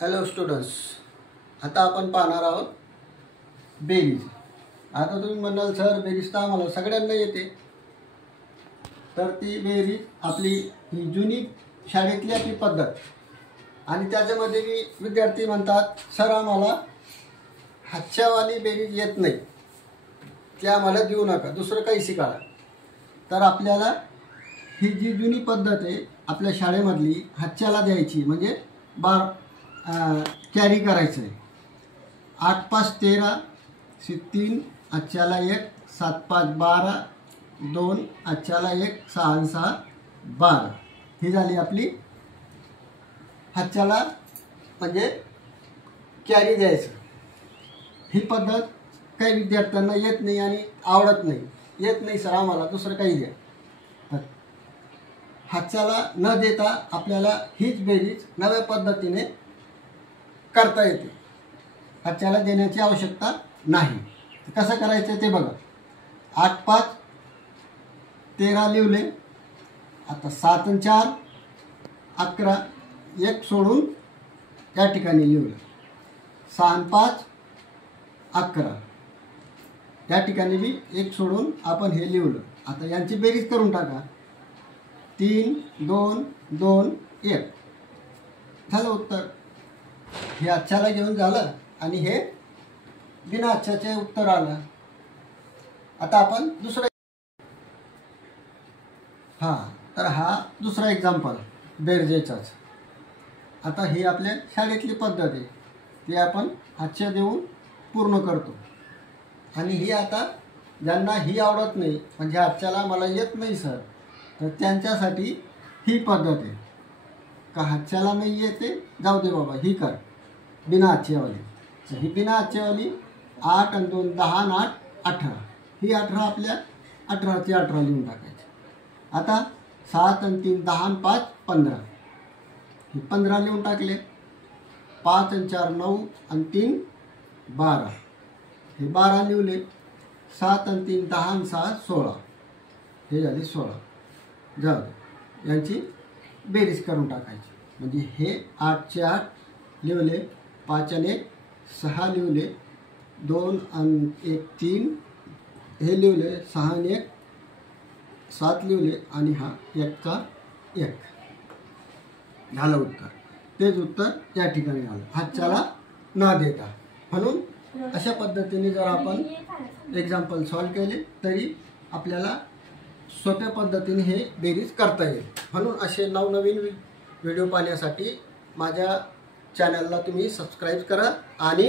Hello students, आता आपण पाहणार आहोत बेरीज। आता तुम्ही म्हणाल सर बेरीज तर आम्हाला सगळ्यांना येते, तर ती बेरीज आपली ही जुनी शाळेतली आपली पद्धत। आणि त्याच्यामध्ये मी विद्यार्थी म्हणतात सर आम्हाला हातच्यावाली बेरीज येत नाही, ते आम्हाला देऊ नका, दुसरं काही शिका। तर आपल्याला ही जी जुनी पद्धत आहे आपल्या शाळेमधली हातच्याला द्यायची, म्हणजे बार कॅरी करायचं आहे। 8 5 13 3 हातच्याला 1 7 5 12 2 हातच्याला 1 6 6 12 ही झाली आपली हातच्याला म्हणजे कॅरी द्यायचं। ही पद्धत काही विद्यार्थ्यांना येत नाही आणि आवडत नाही, येत नाही सर आम्हाला दुसरं काही द्या। तर हातच्याला न देता आपल्याला हीच बेरीज नव्या पद्धतीने करता येते, हातच्याला देण्याची आवश्यकता नाही। कसं करायचं ते बघा। 8 5 13 लिवले, आता 7 आणि 4 11 1 सोडून या ठिकाणी लिवलं, 6 आणि 5 11 या ठिकाणी बी 1 सोडून आपण हे लिवलं। आता यांची बेरीज करून टाका, 3 2 2 1 झालं उत्तर। हे हातच्याला घेऊन झालं आणि हे बिना हातच्याचे उत्तर आलं। आता आपण दुसरा तर हा दुसरा एक्झाम्पल बेरजेचाच। आता ही आपल्या शाळेतली पद्धत आहे, ती आपण हातच्या देऊन पूर्ण करतो। आणि ही आता ज्यांना ही आवडत नाही, म्हणजे हातच्याला मला येत नाही सर, तर त्यांच्यासाठी ही पद्धत आहे का हातच्याला नाही येते जाऊ दे बाबा ही कर बिना हातच्यावाली। तर ही बिना हातच्यावाली 8 आणि 2 10 आणि 8 18 ही 18 आपल्या 18ची 18 लिहून टाकायची। आता 7 आणि 3 10 आणि 5 15 ही 15 लिहून टाकले, 5 आणि 4 9 आणि 3 12 हे 12 लिवले, 7 आणि 3 10 आणि 6 16 हे झाले 16। जाऊ यांची बेरीज करून टाकायची, म्हणजे हे 8 चे 8 लिवले, 5 आणि 1 6 लिवले, 2 आणि 1 3 हे लिवले, 6 आणि 1 7 लिवले आणि हा 1 चा 1 झालं उत्तर। तेच उत्तर या ठिकाणी आलं हातच्याला न देता। म्हणून अशा पद्धतीने जर आपण एक्झाम्पल सॉल्व केले तरी आपल्याला सोप्या पद्धतीने हे बेरीज करता येईल। म्हणून असे नवनवीन व्हिडिओ पाहण्यासाठी माझ्या चॅनलला तुम्ही सबस्क्राईब करा आणि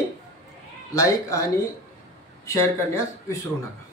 लाईक आणि शेअर करण्यास विसरू नका।